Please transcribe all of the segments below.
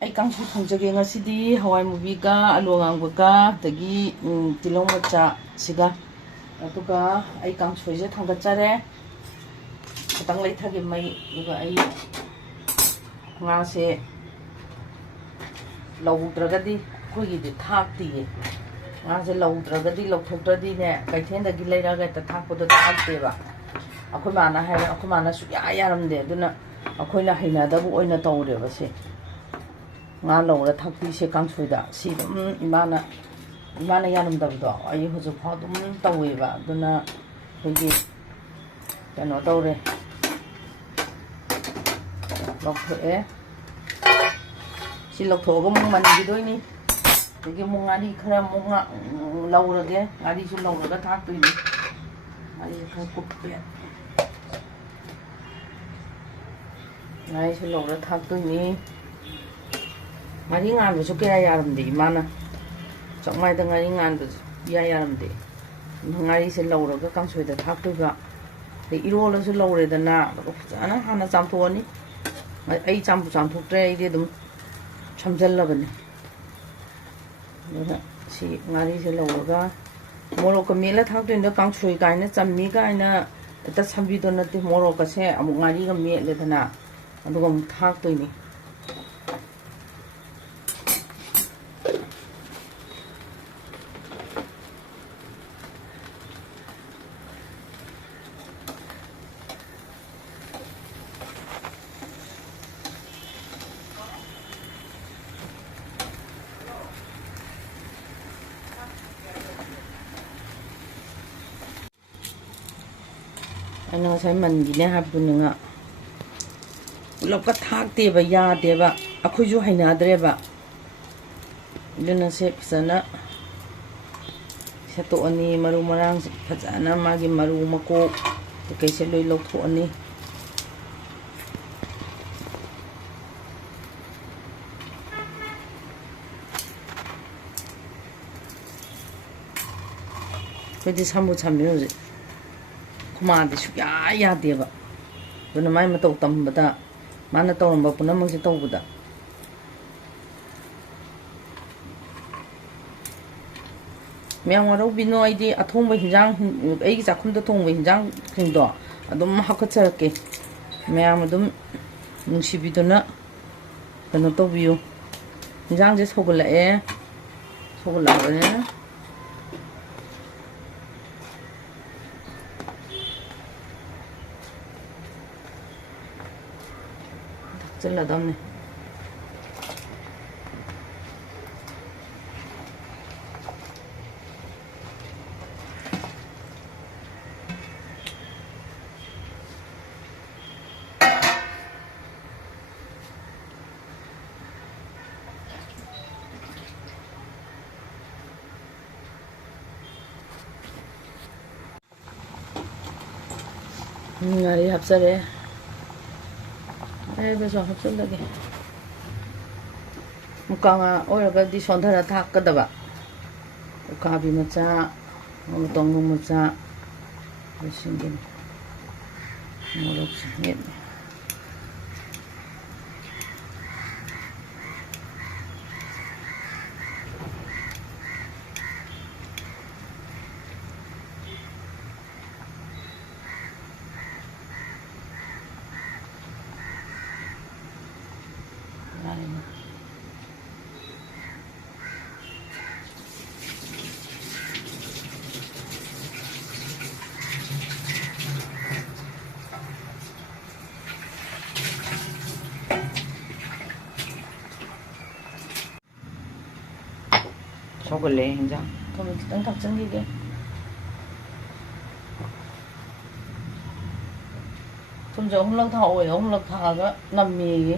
ꯑꯩ ꯀꯥꯡꯁꯨ ꯊꯣꯡꯖꯒꯦ ꯉꯁꯤꯗꯤ ꯍꯋꯥꯏ ꯃꯨꯕꯤꯒ ꯑꯂꯨ ꯑꯉꯥꯡꯕꯒ ꯑꯗꯒꯤ ꯇꯤꯜꯍꯧ ꯃꯆꯥꯁꯤꯒ ꯑꯗꯨꯒ ꯑꯩ ꯀꯥꯡꯁꯣꯏꯁꯦ ꯊꯥꯡꯒꯠꯆꯔꯦ ꯈꯤꯇꯪ ꯂꯩꯊꯒꯦ ꯃꯩ ꯑꯗꯨꯒ ꯑꯩ ꯉꯥꯁꯦ ꯂꯧꯗ꯭ꯔꯒꯗꯤ ꯑꯩꯈꯣꯏꯒꯤꯗꯤ ꯊꯥꯛꯇꯤꯌꯦ ꯉꯥꯁꯦ ꯂꯧꯗ꯭ꯔꯒꯗꯤ ꯂꯧꯊꯣꯛꯇ꯭ꯔꯗꯤꯅꯦ ꯀꯩꯊꯦꯜꯗꯒꯤ ꯂꯩꯔꯒ ꯍꯦꯛꯇ ꯊꯥꯛꯄꯗꯣ ꯊꯥꯛꯇꯦꯕ ꯑꯩꯈꯣꯏ ꯃꯥꯅ ꯍꯥꯏꯔ ꯑꯩꯈꯣꯏ ꯃꯥꯅ ꯁꯨꯛꯌꯥ ꯌꯥꯔꯝꯗꯦ ꯑꯗꯨꯅ ꯑꯩꯈꯣꯏꯅ ꯍꯩꯅꯗꯕ ꯑꯣꯏꯅ ꯇꯧꯔꯦꯕ ꯁꯤ ꯉꯥ ꯂꯧꯔ ꯊꯥꯛꯄꯤꯁꯦ ꯀꯥꯡꯁꯣꯏꯗ ꯁꯤ ꯑꯗꯨꯝ ꯏꯃꯥꯅ ꯌꯥꯔꯝꯗꯕꯗꯣ ꯑꯩ ꯍꯧꯖꯤꯛꯐꯥꯎ ꯑꯗꯨꯝ ꯇꯧꯋꯦꯕ ꯑꯗꯨꯅ ꯑꯩꯈꯣꯏꯒꯤ ꯀꯩꯅꯣ ꯇꯧꯔꯦ ꯂꯧꯊꯣꯛꯑꯦ ꯁꯤ ꯂꯧꯊꯣꯛꯑꯒ ꯑꯃꯨꯛ ꯃꯟꯈꯤꯗꯣꯏꯅꯤ ꯑꯗꯒꯤ ꯑꯃꯨꯛ ꯉꯥꯔꯤ ꯈꯔ ꯑꯃꯨꯛ ꯂꯧꯔꯒꯦ ꯉꯥꯔꯤꯁꯨ ꯂꯧꯔꯒ ꯊꯥꯛꯇꯣꯏꯅꯤ ꯉꯥꯔꯤ ꯈꯔ ꯀꯨꯞꯄꯦ ꯉꯥꯔꯤꯁꯨ ꯂꯧꯔ ꯊꯥꯛꯇꯣꯏꯅꯤ ꯉꯥꯔꯤ ꯉꯥꯟꯕꯁꯨ ꯀꯌꯥ ꯌꯥꯔꯝꯗꯦ ꯏꯃꯥꯅ ꯆꯥꯛꯃꯥꯏꯗ ꯉꯥꯔꯤ ꯉꯥꯟꯕꯁꯨ ꯏꯌꯥ ꯌꯥꯔꯝꯗꯦ ꯉꯥꯔꯤꯁꯦ ꯂꯧꯔꯒ ꯀꯥꯡꯁꯣꯏꯗ ꯊꯥꯛꯇꯣꯏꯕ ꯑꯗꯩ ꯏꯔꯣꯜꯂꯁꯨ ꯂꯧꯔꯦꯗꯅ ꯑꯗꯨꯒ ꯐꯖꯅ ꯍꯥꯟꯅ ꯆꯥꯝꯊꯣꯛꯑꯅꯤ ꯑꯩ ꯆꯥꯝꯊꯣꯛꯇ꯭ꯔꯦ ꯑꯩꯗꯤ ꯑꯗꯨꯝ ꯁꯝꯖꯜꯂꯕꯅꯤ ꯑꯗꯨꯅ ꯁꯤ ꯉꯥꯔꯤꯁꯦ ꯂꯧꯔꯒ ꯃꯣꯔꯣꯛꯀ ꯃꯦꯠꯂ ꯊꯥꯛꯇꯣꯏꯅꯤꯗ ꯀꯥꯡꯁꯣꯏ ꯀꯥꯏꯅ ꯆꯝꯃꯤ ꯀꯥꯏꯅ ꯍꯦꯛꯇ ꯁꯝꯕꯤꯗꯣ ꯅꯠꯇꯦ ꯃꯣꯔꯣꯛꯀꯁꯦ ꯑꯃꯨꯛ ꯉꯥꯔꯤꯒ ꯃꯦꯠꯂꯦꯗꯅ ꯑꯗꯨꯒ ꯑꯃꯨꯛ ꯊꯥꯛꯇꯣꯏꯅꯤ ꯑꯩꯅ ꯉꯁꯥꯏ ꯃꯟꯒꯤꯅꯦ ꯍꯥꯏꯕꯗꯨꯅ ꯄꯨꯂꯞꯀ ꯊꯥꯛꯇꯦꯕ ꯌꯥꯗꯦꯕ ꯑꯩꯈꯣꯏꯁꯨ ꯍꯩꯅꯗ꯭ꯔꯦꯕ ꯑꯗꯨꯅ ꯁꯦ ꯐꯖꯅ ꯁꯦꯠꯇꯣꯛꯑꯅꯤ ꯃꯔꯨ ꯃꯔꯥꯡꯁꯦ ꯐꯖꯅ ꯃꯥꯒꯤ ꯃꯔꯨ ꯃꯀꯣꯛ ꯀꯩꯀꯩꯁꯦ ꯂꯣꯏ ꯂꯧꯊꯣꯛꯑꯅꯤ ꯑꯩꯈꯣꯏꯗꯤ ꯁꯝꯕꯨ ꯁꯝꯃꯦ ꯍꯧꯖꯤꯛ ꯈꯨꯃꯥꯗꯤ ꯁꯨꯛꯌꯥ ꯌꯥꯗꯦꯕ ꯑꯗꯨꯅ ꯃꯥꯏ ꯃꯇꯧ ꯇꯝꯕꯗ ꯃꯥꯅ ꯇꯧꯔꯝꯕ ꯄꯨꯝꯅꯃꯛꯁꯦ ꯇꯧꯕꯗ ꯃꯌꯥꯝ ꯋꯥꯔꯧꯕꯤꯅꯣ ꯑꯩꯗꯤ ꯑꯊꯣꯡꯕ ꯍꯤꯟꯖꯥꯡ ꯑꯩꯒꯤ ꯆꯥꯛꯈꯨꯝꯗ ꯊꯣꯡꯕ ꯍꯤꯟꯖꯥꯡꯁꯤꯡꯗꯣ ꯑꯗꯨꯝ ꯍꯥꯞꯀꯠꯆꯔꯛꯀꯦ ꯃꯌꯥꯝ ꯑꯗꯨꯝ ꯅꯨꯡꯁꯤꯕꯤꯗꯨꯅ ꯀꯩꯅꯣ ꯇꯧꯕꯤꯌꯨ ꯍꯤꯟꯖꯥꯡꯁꯦ ꯁꯧꯒꯠꯂꯛꯑꯕꯅꯤꯅ ꯊꯥꯛꯆꯤꯜꯂꯗꯝꯅꯤ ꯉꯥꯔꯤ ꯍꯥꯞꯆꯔꯦ ꯑꯩꯗꯁꯨ ꯍꯥꯞꯆꯤꯜꯂꯒꯦ ꯃꯨꯀꯥ ꯉꯥ ꯑꯣꯏꯔꯒꯗꯤ ꯁꯣꯟꯊꯔ ꯊꯥꯛꯀꯗꯕ ꯎꯀꯥꯕꯤ ꯃꯆꯥ ꯇꯣꯡꯉꯨ ꯃꯆꯥ ꯂꯣꯏꯁꯤꯟꯒꯅꯤ ꯃꯣꯔꯣꯛꯁꯦ ꯃꯦꯠꯂꯦ ꯁꯧꯒꯠꯂꯦ ꯍꯤꯟꯖꯥꯡ ꯊꯨꯝ ꯈꯤꯇꯪ ꯊꯥꯛꯆꯤꯟꯈꯤꯒꯦ ꯊꯨꯝꯁꯦ 3ꯂꯛ ꯊꯥꯛꯑꯣ 3ꯂꯛ ꯊꯥꯛꯑꯒ ꯅꯝꯃꯦꯌꯦ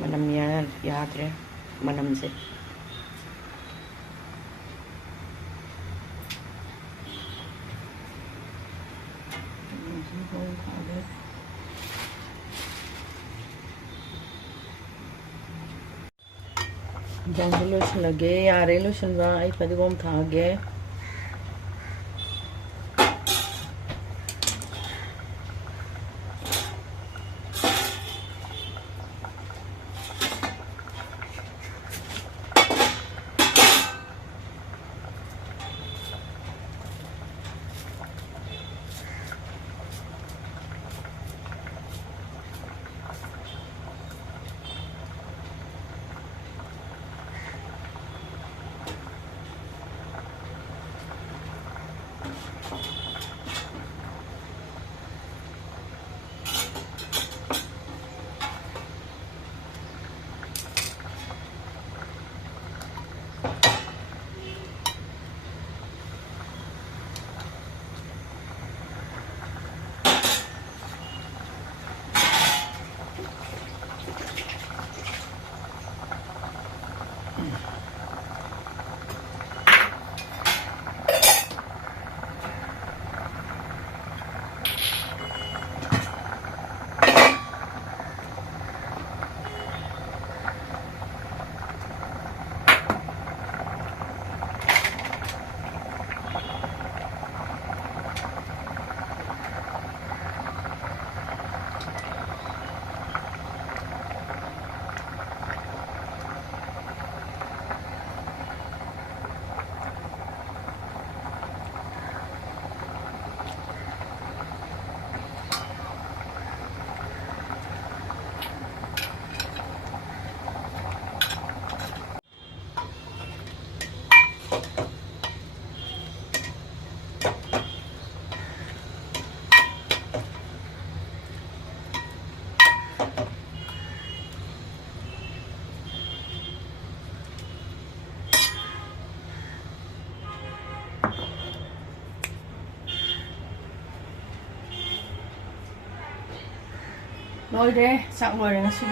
ꯃꯅꯝ ꯌꯥꯗ꯭ꯔꯦ ꯃꯅꯝꯁꯦ ꯍꯤꯟꯖꯥꯡꯁꯦ ꯂꯣꯏꯁꯤꯜꯂꯒꯦ ꯌꯥꯔꯦ ꯂꯣꯏꯁꯤꯟꯕ ꯑꯩ ꯐꯗꯤꯒꯣꯝ ꯊꯥꯛꯑꯒꯦ Rồi đấy, sẵn rồi là nó sẽ